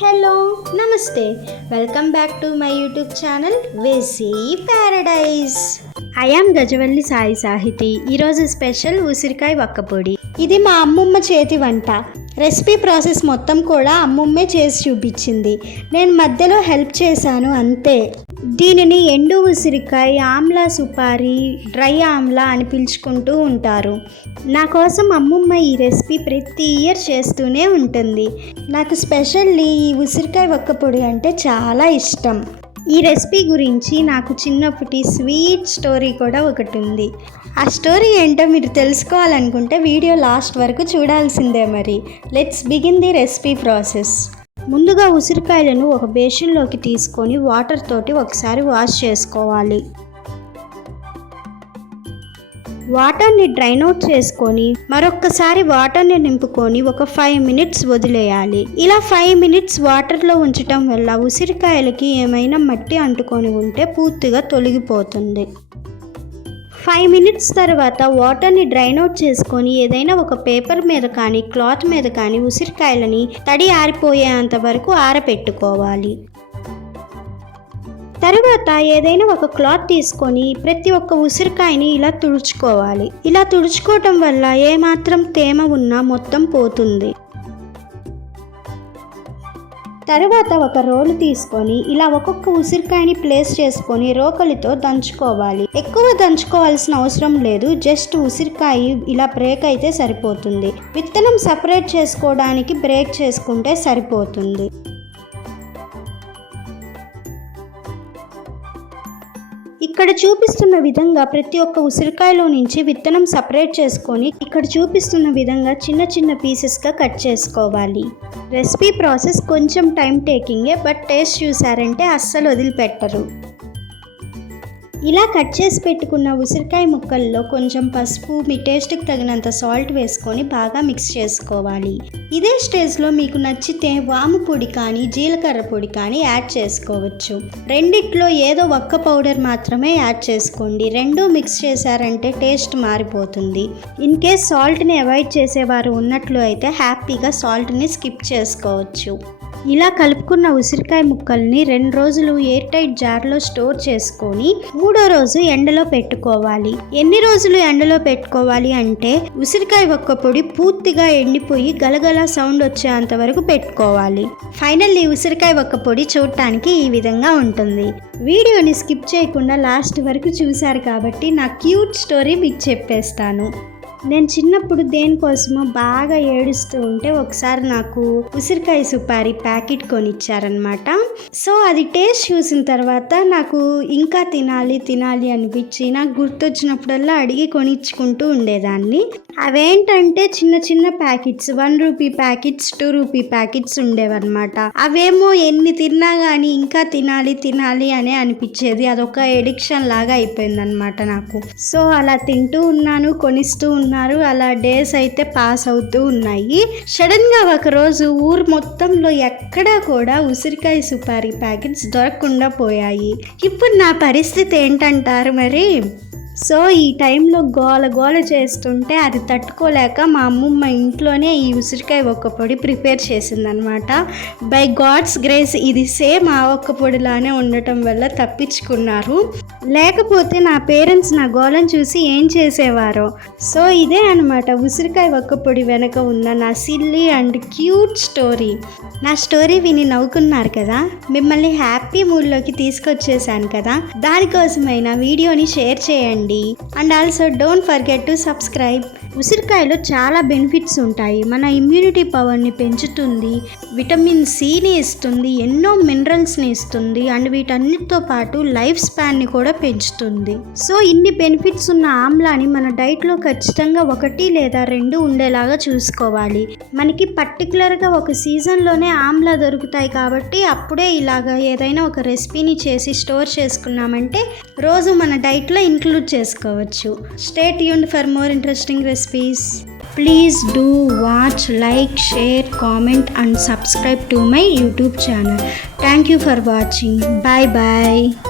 Hello నమస్తే welcome back to my YouTube channel వేసీ paradise. I am Gajavalli Sai Sahithi. ఈరోజు special ఉసిరికాయ వక్కపొడి. ఇది మా అమ్మమ్మ చేతి వంట. రెసిపీ ప్రాసెస్ మొత్తం కూడా అమ్మమ్మే చేసి చూపించింది. నేను మధ్యలో హెల్ప్ చేశాను అంతే. దీనిని ఎండు ఉసిరికాయ, ఆమ్లా సుపారి, డ్రై ఆమ్లా అని పిలుచుకుంటూ ఉంటారు. నా కోసం అమ్మమ్మ ఈ రెసిపీ ప్రతి ఇయర్ చేస్తూనే ఉంటుంది. నాకు స్పెషల్లీ ఈ ఉసిరికాయ వక్కపొడి అంటే చాలా ఇష్టం. ఈ రెసిపీ గురించి నాకు చిన్నప్పటి స్వీట్ స్టోరీ కూడా ఒకటి ఉంది. ఆ స్టోరీ ఏంటో మీరు తెలుసుకోవాలనుకుంటే వీడియో లాస్ట్ వరకు చూడాల్సిందే. మరి let's begin the recipe process. ముందుగా ఉసిరికాయలను ఒక బేసిన్లోకి తీసుకొని వాటర్ తోటి ఒకసారి వాష్ చేసుకోవాలి. వాటర్ని డ్రైన్ అవుట్ చేసుకొని మరొక్కసారి వాటర్ని నింపుకొని ఒక 5 minutes వదిలేయాలి. ఇలా 5 minutes వాటర్లో ఉంచటం వల్ల ఉసిరికాయలకి ఏమైనా మట్టి అంటుకొని ఉంటే పూర్తిగా తొలగిపోతుంది. 5 minutes తర్వాత వాటర్ని డ్రైన్ అవుట్ చేసుకొని ఏదైనా ఒక పేపర్ మీద కానీ క్లాత్ మీద కానీ ఉసిరికాయలని తడి ఆరిపోయేంత వరకు ఆరబెట్టుకోవాలి. తర్వాత ఏదైనా ఒక క్లాత్ తీసుకొని ప్రతి ఒక్క ఉసిరికాయని ఇలా తుడుచుకోవాలి. ఇలా తుడుచుకోవటం వల్ల ఏమాత్రం తేమ ఉన్నా మొత్తం పోతుంది. తర్వాత ఒక రోలు తీసుకొని ఇలా ఒక్కొక్క ఉసిరికాయని ప్లేస్ చేసుకొని రోకలితో దంచుకోవాలి. ఎక్కువ దంచుకోవాల్సిన అవసరం లేదు. జస్ట్ ఉసిరికాయ ఇలా బ్రేక్ అయితే సరిపోతుంది. విత్తనం సపరేట్ చేసుకోవడానికి బ్రేక్ చేసుకుంటే సరిపోతుంది. ఇక్కడ చూపిస్తున్న విధంగా ప్రతి ఒక్క ఉసిరికాయలో నుంచి విత్తనం సపరేట్ చేసుకొని ఇక్కడ చూపిస్తున్న విధంగా చిన్న చిన్న పీసెస్గా కట్ చేసుకోవాలి. రెసిపీ ప్రాసెస్ కొంచెం టైం టేకింగే, బట్ టేస్ట్ చూసారంటే అస్సలు వదిలిపెట్టరు. ఇలా కట్ చేసి పెట్టుకున్న ఉసిరికాయ ముక్కల్లో కొంచెం పసుపు, మీ టేస్ట్కి తగినంత సాల్ట్ వేసుకొని బాగా మిక్స్ చేసుకోవాలి. ఇదే స్టేజ్లో మీకు నచ్చితే వాము పొడి కానీ జీలకర్ర పొడి కానీ యాడ్ చేసుకోవచ్చు. రెండిట్లో ఏదో ఒక్క పౌడర్ మాత్రమే యాడ్ చేసుకోండి. రెండూ మిక్స్ చేశారంటే టేస్ట్ మారిపోతుంది. ఇన్ కేస్ సాల్ట్ని అవాయిడ్ చేసేవారు ఉన్నట్లు అయితే హ్యాపీగా సాల్ట్ని స్కిప్ చేసుకోవచ్చు. ఇలా కలుపుకున్న ఉసిరికాయ ముక్కల్ని 2 రోజులు ఎయిర్ టైట్ జార్లో స్టోర్ చేసుకొని 3వ రోజు ఎండలో పెట్టుకోవాలి. ఎన్ని రోజులు ఎండలో పెట్టుకోవాలి అంటే ఉసిరికాయ వక్కపొడి పూర్తిగా ఎండిపోయి గలగల సౌండ్ వచ్చేంత వరకు పెట్టుకోవాలి. ఫైనల్లీ ఉసిరికాయ వక్కపొడి చూడటానికి ఈ విధంగా ఉంటుంది. వీడియోని స్కిప్ చేయకుండా లాస్ట్ వరకు చూశారు కాబట్టి నా క్యూట్ స్టోరీ మీకు చెప్పేస్తాను. నేను చిన్నప్పుడు దేనికోసమో బాగా ఏడుస్తూ ఉంటే ఒకసారి నాకు ఉసిరికాయ సుపారి ప్యాకెట్ కొనిచ్చారనమాట. సో అది టేస్ట్ చూసిన తర్వాత నాకు ఇంకా తినాలి అనిపించి నాకు గుర్తొచ్చినప్పుడల్లా అడిగి కొనిచ్చుకుంటూ ఉండేదాన్ని. అవేంటంటే చిన్న చిన్న packets, 1 rupee packets, 2 rupee packets ఉండేవన్నమాట. అవేమో ఎన్ని తిన్నా కానీ ఇంకా తినాలి అనే అనిపించేది. అదొక ఎడిక్షన్ లాగా అయిపోయింది అనమాట నాకు. సో అలా తింటూ ఉన్నాను, కొనిస్తూ అలా డేస్ అయితే పాస్ అవుతూ ఉన్నాయి. సడన్ గా ఒక రోజు ఊరు మొత్తంలో ఎక్కడా కూడా ఉసిరికాయ సుపారీ ప్యాకెట్స్ దొరకకుండా పోయాయి. ఇప్పుడు నా పరిస్థితి ఏంటంటారు మరి? సో ఈ టైంలో గోల చేస్తుంటే అది తట్టుకోలేక మా అమ్మమ్మ ఇంట్లోనే ఈ ఉసిరికాయ వక్కపొడి ప్రిపేర్ చేసిందనమాట. బై గాడ్స్ గ్రేస్ ఇది సేమ్ ఆ వక్కపొడిలానే ఉండటం వల్ల తప్పించుకున్నారు. లేకపోతే నా పేరెంట్స్ నా గోలను చూసి ఏం చేసేవారో. సో ఇదే అనమాట ఉసిరికాయ వక్కపొడి వెనక ఉన్న నా సిల్లీ అండ్ క్యూట్ స్టోరీ. నా స్టోరీ విని నవ్వుకున్నారు కదా, మిమ్మల్ని హ్యాపీ మూడ్లోకి తీసుకొచ్చేసాను కదా. దానికోసమైనా వీడియోని షేర్ చేయండి. And also don't forget to subscribe. ఉసిరికాయలో చాలా బెనిఫిట్స్ ఉంటాయి. మన ఇమ్యూనిటీ పవర్ని పెంచుతుంది, విటమిన్ సిని ఇస్తుంది, ఎన్నో మినరల్స్ని ఇస్తుంది, అండ్ వీటన్నిటితో పాటు లైఫ్ స్పాన్ని కూడా పెంచుతుంది. సో ఇన్ని బెనిఫిట్స్ ఉన్న ఆమ్లాని మన డైట్లో ఖచ్చితంగా 1 లేదా 2 ఉండేలాగా చూసుకోవాలి. మనకి పర్టికులర్గా ఒక సీజన్లోనే ఆమ్లా దొరుకుతాయి కాబట్టి అప్పుడే ఇలాగా ఏదైనా ఒక రెసిపీని చేసి స్టోర్ చేసుకున్నామంటే రోజు మన డైట్లో ఇంక్లూడ్ చేసుకోవచ్చు. Stay tuned for more interesting recipes. Please do watch, like, share, comment and subscribe to my YouTube channel. Thank you for watching. Bye bye.